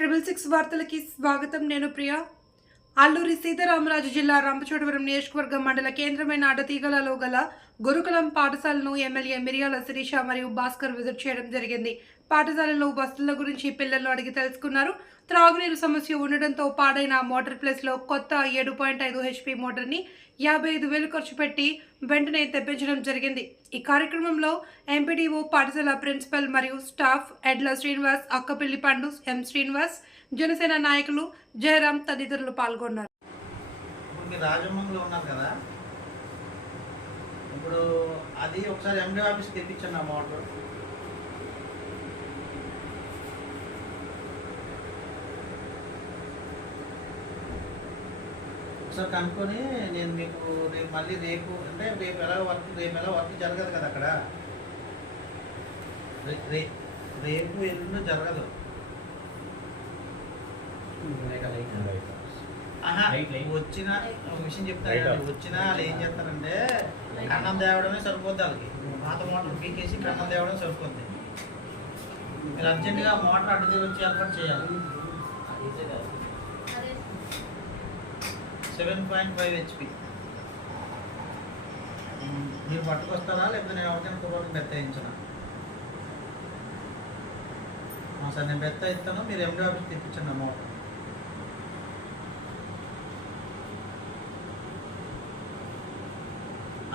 Triple six వార్తలకి స్వాగతం నేను ప్రియ అల్లూరి సీతారామరాజు జిల్లా రంపచోడవరం నియోజకవర్గం మండల కేంద్రమైన అడతీగలలో గల గురుకులం పాఠశాలను ఎమ్మెల్యే మిరియాల శిరీష మరియు భాస్కర్ విజిట్ చేయడం జరిగింది. పాఠశాలలో బస్సుల గురించి పిల్లలు అడిగి తెలుసుకున్నారు. త్రాగునీరు సమస్య ఉండడంతో పాడైన మోటార్ ప్లేస్లో కొత్త ఏడు పాయింట్ ఐదు హెచ్పి మోటార్ని యాభై ఐదు వేలు ఖర్చు పెట్టి వెంటనే తెప్పించడం జరిగింది. ఈ కార్యక్రమంలో ఎంపీడీఓ పాఠశాల ప్రిన్సిపల్ మరియు స్టాఫ్ ఎడ్ల శ్రీనివాస్ అక్కపిల్లి పండు ఎం శ్రీనివాస్ జనసేన నాయకులు జయరాం తదితరులు పాల్గొన్నారు. ఇప్పుడు మీరు రాజమండ్రిలో ఉన్నారు కదా? ఇప్పుడు అది ఒకసారి ఎండి ఆఫీస్ తెప్పించండి అమౌంట్ ఒకసారి కనుక్కొని నేను మీకు రేపు మళ్ళీ రేపు అంటే రేపు ఎలా వర్క్ రేపు ఎలా వర్క్ జరగదు కదా అక్కడ? రే- రే- రేపు ఎల్లుండి జరగదు. వచ్చిన ఒక విషయం చెప్తాను. వచ్చిన వాళ్ళు ఏం చేస్తారంటే కన్నం తేవడమే సరిపోద్ది వాళ్ళకి. పాత మోటార్ పీకేసి కన్నం తేవడం సరిపోద్ది. మీరు అర్జెంటుగా మోటార్ అడ్డు దగ్గర వచ్చి ఏర్పాటు చేయాలి. సెవెన్ పాయింట్ ఫైవ్ హెచ్పి మీరు పట్టుకొస్తారా లేకపోతే నేను ఎవరికైనా కుర్రోడికి బెత్త వేయించనా సరే నేను బెత్త ఇస్తాను మీరు ఎండి ఆఫీస్ తెప్పించండి ఆ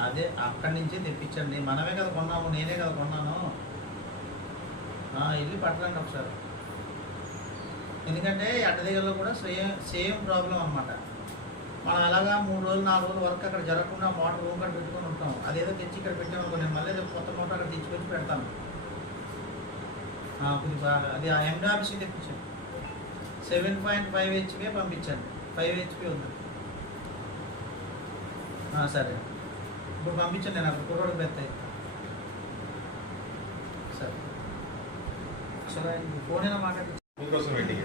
అదే అక్కడి నుంచే తెప్పించండి. మనమే కదా కొన్నాము నేనే కదా కొన్నాను. వెళ్ళి పట్టడానికి ఒకసారి ఎందుకంటే అట్ట దగ్గరలో కూడా సేమ్ సేమ్ ప్రాబ్లం అన్నమాట. మనం అలాగా మూడు రోజులు నాలుగు రోజులు వర్క్ అక్కడ జరగకుండా మోటార్ రూమ్ కాడ పెట్టుకొని ఉంటాం. అదేదో తెచ్చి ఇక్కడ పెట్టామనుకో నేను మళ్ళీ రేపు కొత్త మోటార్ అక్కడ తెచ్చిపెట్టి పెడతాను. కొద్ది బాగా అది ఆ ఎండ్ ఆఫీస్కి తెప్పించండి. సెవెన్ పాయింట్ ఫైవ్ హెచ్పి పంపించండి. ఫైవ్ హెచ్పి ఉంది సరే. ఇప్పుడు పంపించండి నేను అక్కడ కుర్రోడికి పెద్ద సరే అసలు ఆయన ఫోన్ అయినా మాట్లాడి మీకోసం వెయిటింగ్